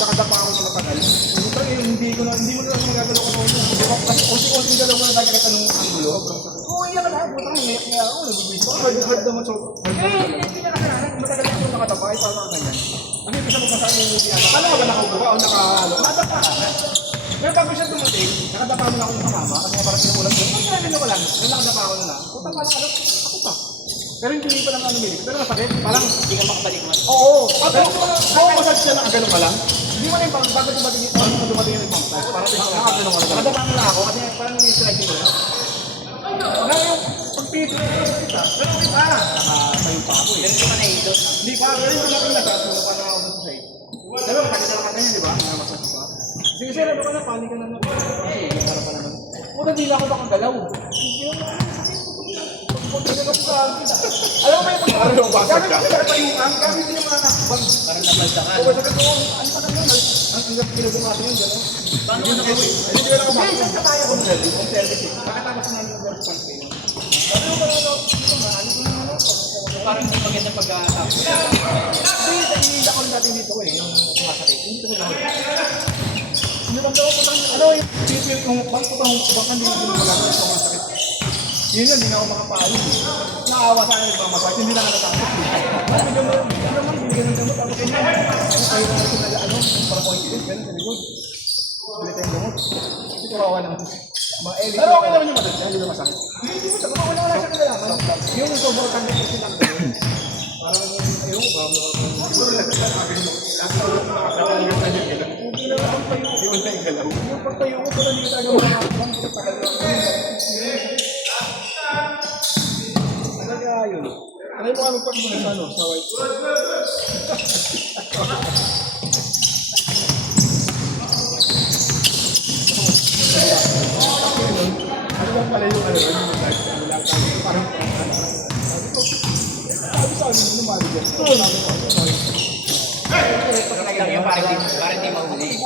Nakadapa ako sa matagal. Hindi mo na magagalaw ko noon. Kasi galaw mo na tayo kahit anong angulo. Oo, iyak ka na. Butang ngayak niya ako. Nabibis ko. Hard naman so. Hindi niya nakasananan. Matagal ako nakadapa. Ay, paano ka ganyan? Ano yung isa mo kasama yung movie? Ano ba nakaupo ka o nakahalo? Nadapa ka na. Pero bago siya dumating, nakadapa mo na ako yung kasama. Kasi nga parang sinukulang ko. Ang kaya ko lang. Nung nakadapa ko na lang. Puta pa lang ako pa. Pero hindi pa lang namili. Pero masakit. Parang hindi ka makabalik mo. Oo. Ako masakit siya nakagano ka lang. Hindi mo na yung bago dumating yung parang dumating yung pump test. Parang nakagano ka lang. Nakadapa mo na ako kasi parang nag-strike ko. Kaya yung pagpito ko kita. Pero kita. Nakatayo pa ako eh. Pero hindi pa nahihilot. Hindi pa. Pero yung malaking nasa. Muna pa na ako sa side. Pero makakita lang ka ganyan, di ba? Namasak ka. Sige sir, ano ka na? Panik ka na naman. Kasi hindi harap pa naman. Puta, hindi na ako nakagalaw. Hindi naman. Alam mo ba yung pagkakaroon yung basag ka? Gamit din yung mga nakabang. Parang nabalda ka. Oo, sabi ko, ano pa naman? Ang kinabukasin yun, gano'n. Paano ka nakawin? Hindi ko lang ako bakit. Saan ka tayo kung service eh. Pakatapos na namin yung work point kayo. Sabi ko ba ano? Parang hindi maganda pagkatapos. Kasi hindi ako natin dito eh, yung sumasakit. Hindi ko lang. Hindi lang daw ako ano yung pipil kung bang hindi ko magagawa yung sumasakit. Yun yun, hindi na ako makapalo. Naawa sa akin nagmamasakit, hindi na natakot. Ano naman, binigyan ng gamot, tapos yun. Ayaw na natin na para coincidence, gano'n sa likod. Bili tayong gamot. Hindi kawawa naman. Pero okay naman yung madad niya, hindi na masakit. Hindi mo sabi, wala siya kinalaman. Yung sobrang kandang kasi lang gano'n. Parang, ayaw ko ba, siguro nagsasabi mo, lahat na ulit nakakaligas na yung gano'n. Hindi na naman tayo. Hindi mo na yung galaw. Yung pagtayo ko, pero hindi ka talaga makakabang. Ano kaya yun? Ano yung mga magpagmuna sa ano? Sa white? Ano bang pala yung ano? Parang sabi sa amin, lumali dyan. Pagkakag lang yun, parang di mahuli.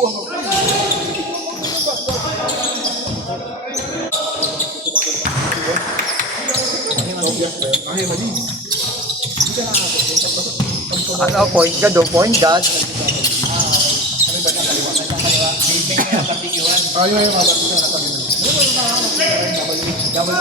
Ano, point guard o point guard? Ayaw yung mga batid na natabi mo. Double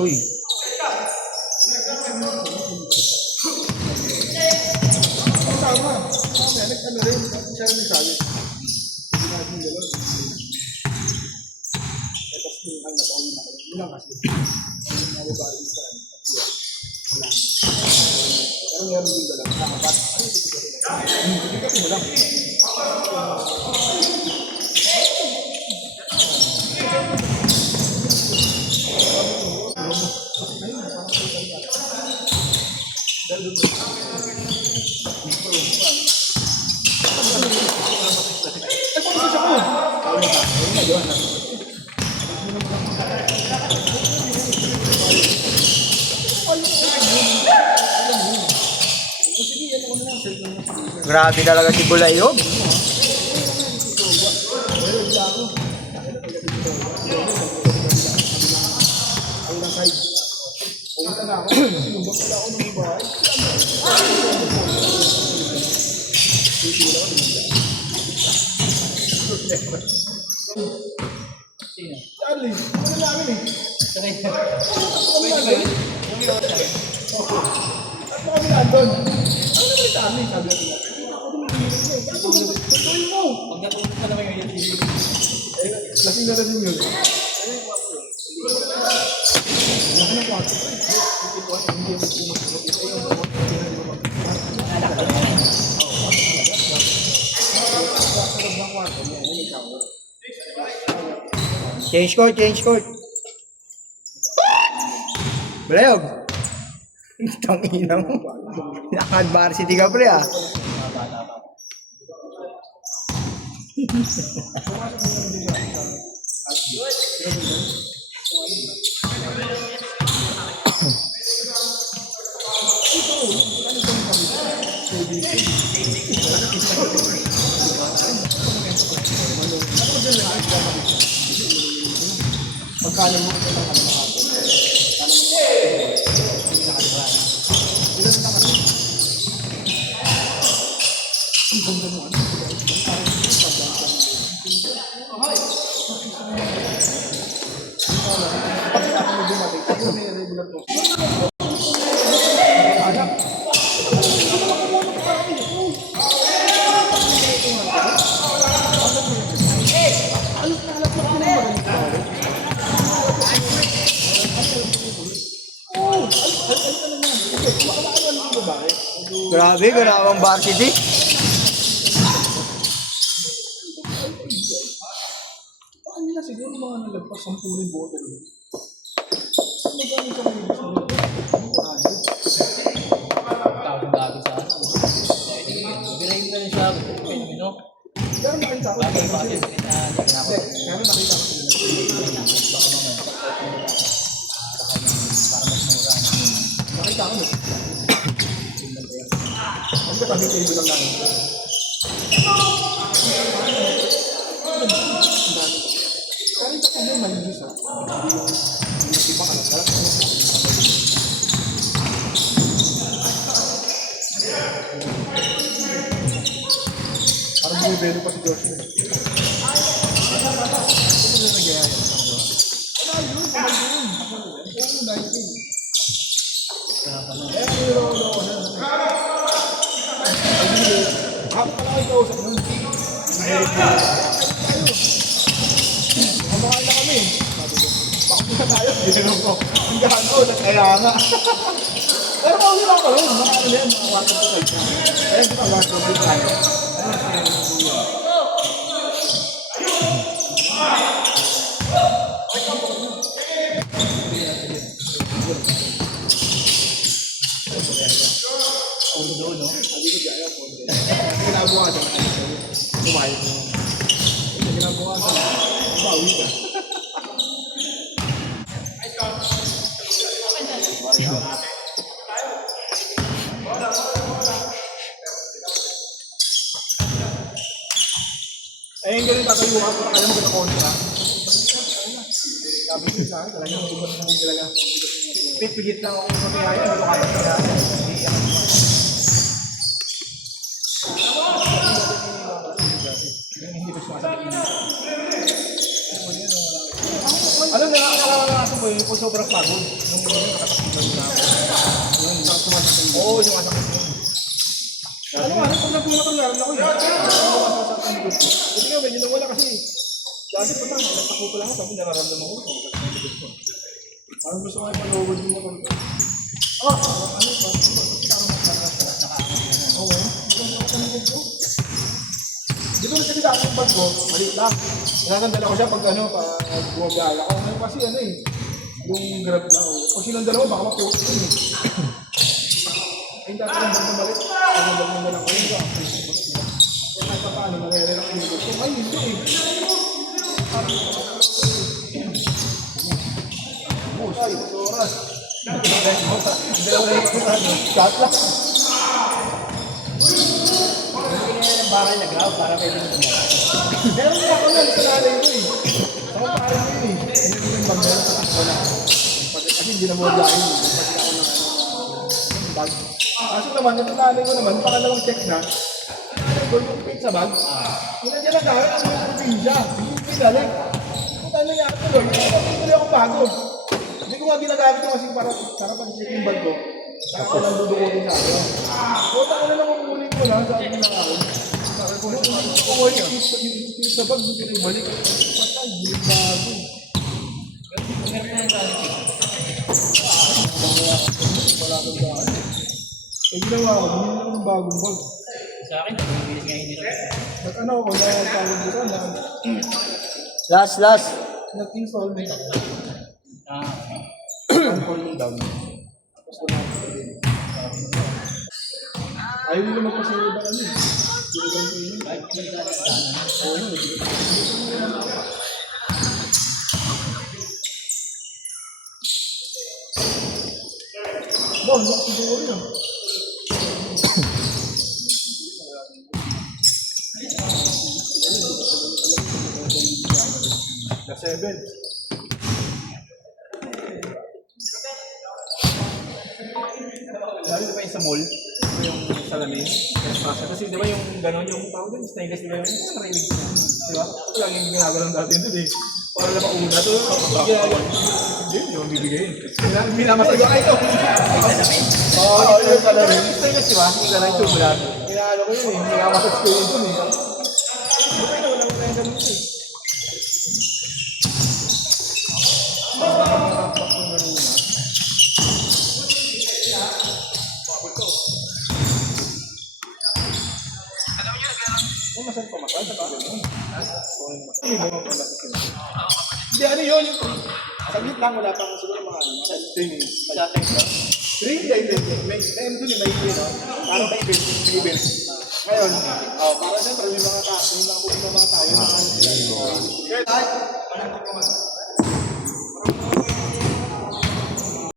Uy. Grabe talaga si Bulayog. Charlie, ano namin eh? At mo kami nandun. Ano naman yung Charlie? Sabi natin natin. Tutuloy mo! Pag napunta naman yung TV. Lasing na rin yun. Laki ng kwarto. Hindi mo Anak ko naman. kwarto niya. May shower. Change court, change court. Bulayog. Itong ina mo. Naka-varsity ka pre ah. Pagkano mo ito ng ano natin? Ilan na kasi? Ang ganda mo ano? Grabe, ganawang varsity. Paano na siguro mga nalagpas ang puling bottle? Magkano sa mga ibig sabihin? Tawag dati sa ano. Birahin na rin siya. No? Pero nakita ko. Bagay pa kasi pinag-aagin ako. Pero nakita ko sila. Baka naman. Para mas mura. Nakita ko. Ang katabi kayo lang lang. Kahit ako mo malinis ha. Iba ka na. Parang bumibelo pa si Josh. Ako pala kayo kausap nun. Kumakain na kami. Sabi ko, baka tayo. Ginanong ko. Hindi ko, kaya nga. Pero kausap ako rin. Mga ano yan, mga water to type na. Ayun, di ba, water to type. Ano doon, no? Sabi ko, di ayaw po. Kinabukasan. Kumain mo. Kinabukasan. Bawi ka. Eh, yung ganun tatayo ka, para kaya mo kita-kontra. Sabi ko sa akin, talagang subot na talaga. Pipigit lang ako kung kaya, hindi ko kaya kaya. Hindi ko sumasabi. Alam na, nakakalaso ko yun, kung sobrang pagod. Nung nakakasigaw na ako. Yun, sumasabi. Oo, sumasabi. Ano nga, pag napumatang naroon ako yun. Hindi nga, medyo nawala kasi. Dati pa lang, nagtako ko lang, sabi nararamdaman ko. Parang gusto ko ay palawag yung motor ko. Ah! Ano pa? Oo, di ba kasi dati yung bag ko, maliit lang. Sinasandala ko siya pag ano, pag bumagala ako. Ngayon kasi ano eh, yung grab na ako. Pag sinandala ko, baka mapuot ko eh. Ay, dati yung bag na maliit. Sinandala lang ko yun. Kaya kahit pa paano, nare-relax yung bag ko. Ay, hindi eh. Ay, oras. Dalawa na yung ano, shot lang. Baray na grab para pwede mo. Meron na ako lang sa nanay ko eh. Ako parang yun eh. Hindi ko yung bag meron sa takbo na. Kasi hindi na mo dahil eh. Pati ako ng bag. Kaso naman, yung nanay ko naman, pangalawang check na. Gold yung pink sa bag. Yung nandiyan na gamit, ang mga probinsya. Hindi ko pinalik. Kung tayo nangyari ko doon, hindi ako bago. Hindi ko nga ginagamit ko kasi para pag-check yung bag ko. Saka ko lang dudukutin sa akin. Kota ko na lang kukunin ko lang, sabi ko na ako. Sabi ko, kung yung sa bag, hindi ko ibalik. Patay, hindi bago. Wala kang daan. Eh, ginawa ko, hindi na ng bagong bag. Sa akin, pag-ibilis nga hindi rin. Ano ako, nagtawag dito na Last. nag-installment ako. Ah, Falling down. Tapos wala ako sa rin. Ayaw nila magpasiro ba ano eh. Siligan ko yun. kahit magdadaan. Oo, Bon, baka siguro yun. The 7. Lalo di ba yung sa mall? Yung salamin? Kasi di ba yung gano'n yung tawag din, stainless nila yung sarili. Di ba? Ito lang yung ginagawa ng dati doon eh. Para na mauna to. Hindi, hindi mo bibigayin. Minamasag ka ito. Oo, yung salamin. Stainless di ba? Yung gano'n yung tubular. Inaano ko yun eh. Minamasag ko yun doon eh. Di ba yun? Wala yung ganun eh. Oh, masal pa masal sa bagay mo. Hindi mo mapala sa sila. Hindi, ano yun? Saglit lang, wala pang siguro mga ano. Sa 3 minutes. Sa-text lang. 3? Hindi. May ano dun eh, may event. Parang may event. Ngayon, para siyempre may mga pupunta mga tao. Kaya tayo, walang pagkaman.